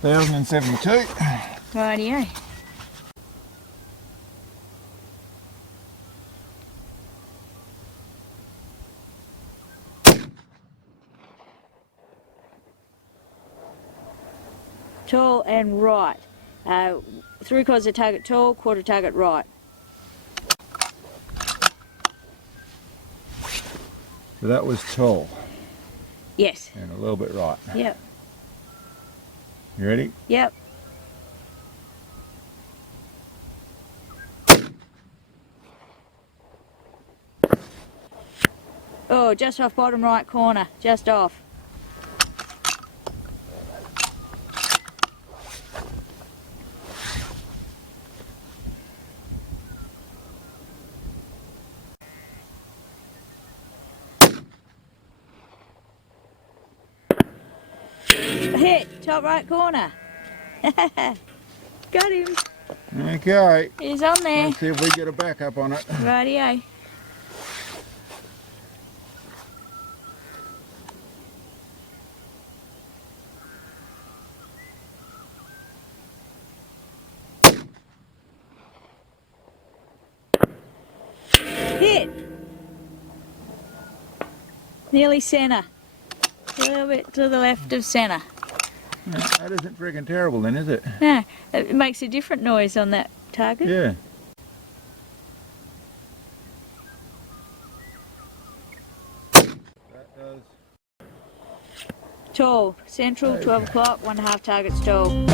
1072. Rightio. Tall and right. 3/4 of target tall, quarter target right. So that was tall. Yes. And a little bit right. Yep. You ready? Yep. Oh, just off bottom right corner, just off. Hit, top right corner. Got him. Okay. He's on there. Let's see if we get a backup on it. Rightio. Hit. Nearly centre. A little bit to the left of centre. That isn't freaking terrible then, is it? No, it makes a different noise on that target. Yeah. That does. Tall, central, Okay. 12 o'clock, 1.5 targets tall.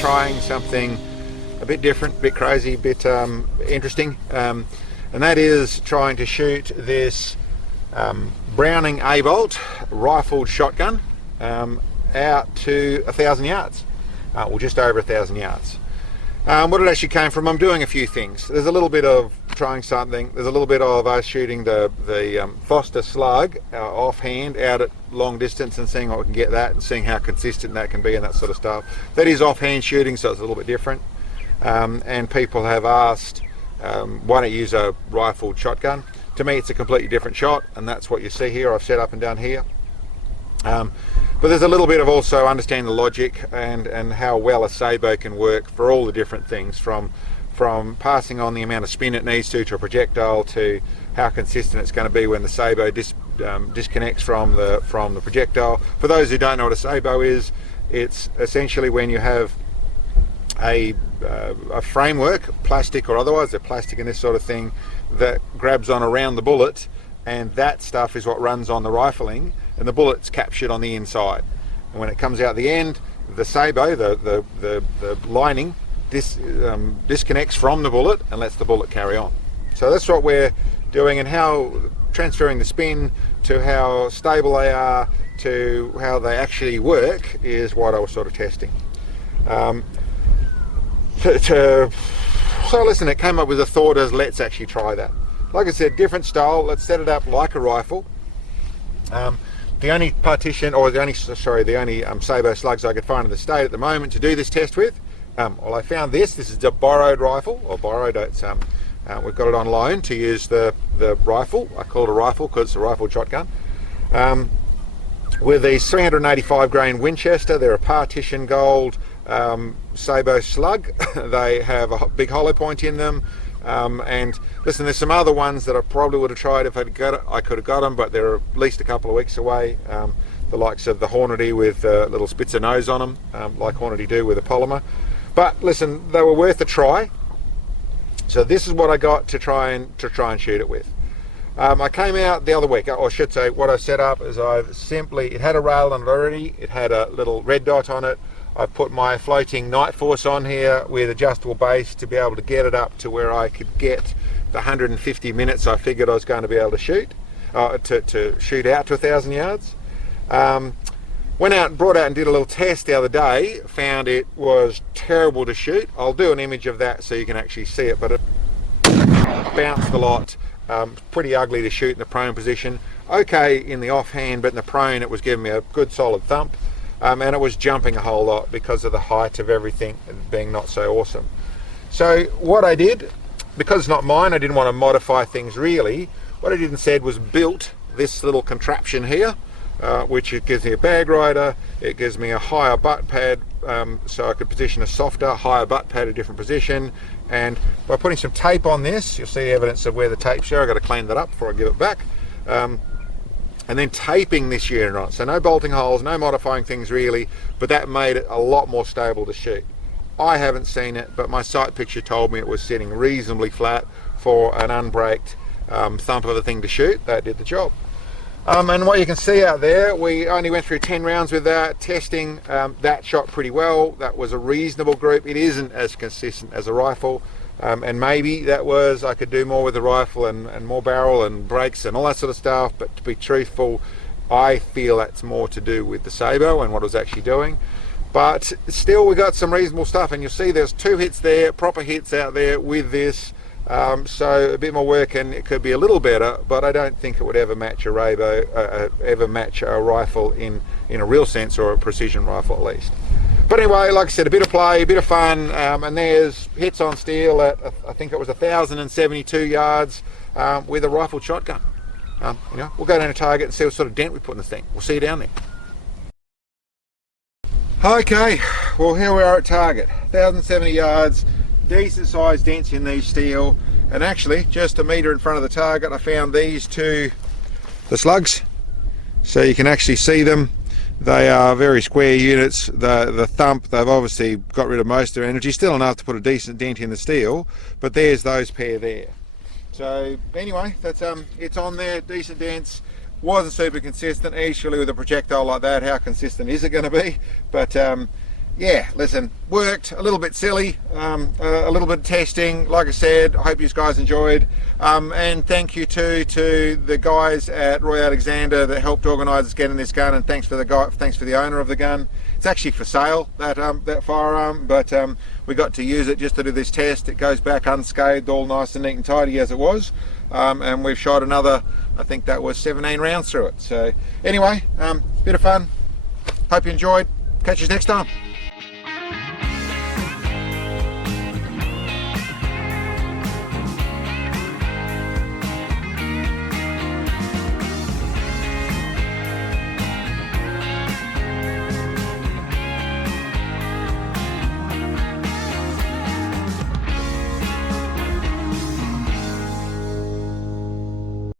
Trying something a bit different, a bit crazy, a bit interesting, and that is trying to shoot this Browning A-bolt rifled shotgun out to 1,000 yards, or just over 1,000 yards. What it actually came from, I'm doing a few things. There's a little bit of trying something, there's a little bit of us shooting the Foster slug offhand out at long distance and seeing what we can get that and seeing how consistent that can be and that sort of stuff. That is offhand shooting, so it's a little bit different. And people have asked, why don't you use a rifled shotgun? To me it's a completely different shot, and that's what you see here. I've set up and down here. But there's a little bit of also understanding the logic and how well a sabot can work for all the different things, from passing on the amount of spin it needs to a projectile, to how consistent it's going to be when the sabot disconnects from the projectile. For those who don't know what a sabot is, it's essentially when you have a framework, plastic or otherwise, they're plastic in this sort of thing, that grabs on around the bullet, and that stuff is what runs on the rifling, and the bullet's captured on the inside. And when it comes out the end, the sabot, the lining, disconnects from the bullet and lets the bullet carry on. So that's what we're doing, and how transferring the spin to how stable they are to how they actually work is what I was sort of testing. So listen, it came up with a thought as, let's actually try that. Like I said, different style, let's set it up like a rifle. The only partition, or the only sabot slugs I could find in the state at the moment to do this test with, well, I found this is a borrowed rifle, or borrowed, we've got it on loan to use the rifle. I call it a rifle because it's a rifled shotgun. With these 385 grain Winchester, they're a partition gold sabot slug. They have a big hollow point in them. And listen, there's some other ones that I probably would have tried if I'd got it. I could have got them, but they're at least a couple of weeks away. The likes of the Hornady with little spitzer nose on them, like Hornady do with a polymer. But listen, they were worth a try. So this is what I got to try and shoot it with. I came out the other week, or I should say, what I set up is it had a rail on it already. It had a little red dot on it. I put my floating Night Force on here with adjustable base to be able to get it up to where I could get the 150 minutes I figured I was going to be able to shoot, to shoot out to 1,000 yards. Went out and brought out and did a little test the other day, found it was terrible to shoot. I'll do an image of that so you can actually see it, but it bounced a lot, pretty ugly to shoot in the prone position. Okay in the offhand, but in the prone it was giving me a good solid thump, and it was jumping a whole lot because of the height of everything being not so awesome. So what I did, because it's not mine, I didn't want to modify things really. What I did instead was built this little contraption here, which it gives me a bag rider, it gives me a higher butt pad, so I could position a softer, higher butt pad at a different position. And by putting some tape on this, you'll see evidence of where the tape's here. I've got to clean that up before I give it back. And then taping this unit on. So no bolting holes, no modifying things really, but that made it a lot more stable to shoot. I haven't seen it, but my sight picture told me it was sitting reasonably flat for an unbraked thump of a thing to shoot. That did the job. And what you can see out there, we only went through 10 rounds with that, testing. That shot pretty well. That was a reasonable group. It isn't as consistent as a rifle, and maybe that was, I could do more with the rifle and more barrel and brakes and all that sort of stuff, but to be truthful, I feel that's more to do with the Sabo and what it was actually doing. But still, we got some reasonable stuff, and you'll see there's 2 hits there, proper hits out there with this. So a bit more work and it could be a little better, but I don't think it would ever match a Rabo, ever match a rifle in a real sense, or a precision rifle at least. But anyway, like I said, a bit of play, a bit of fun, and there's hits on steel at, I think it was 1072 yards with a rifled shotgun. You know, we'll go down to target and see what sort of dent we put in the thing. We'll see you down there. Okay, well here we are at target, 1070 yards. Decent sized dents in these steel, and actually just a metre in front of the target I found these 2, the slugs, so you can actually see them. They are very square units. The thump, they've obviously got rid of most of their energy, still enough to put a decent dent in the steel, but there's those pair there. So anyway, that's it's on there, decent dents. Wasn't super consistent. Actually with a projectile like that, how consistent is it going to be? But yeah, listen, worked, a little bit silly, a little bit of testing. Like I said, I hope you guys enjoyed. And thank you to the guys at Roy Alexander that helped organise us getting this gun, and thanks for the owner of the gun. It's actually for sale, that firearm, but we got to use it just to do this test. It goes back unscathed, all nice and neat and tidy as it was. And we've shot another, I think that was 17 rounds through it. So anyway, bit of fun. Hope you enjoyed. Catch you next time.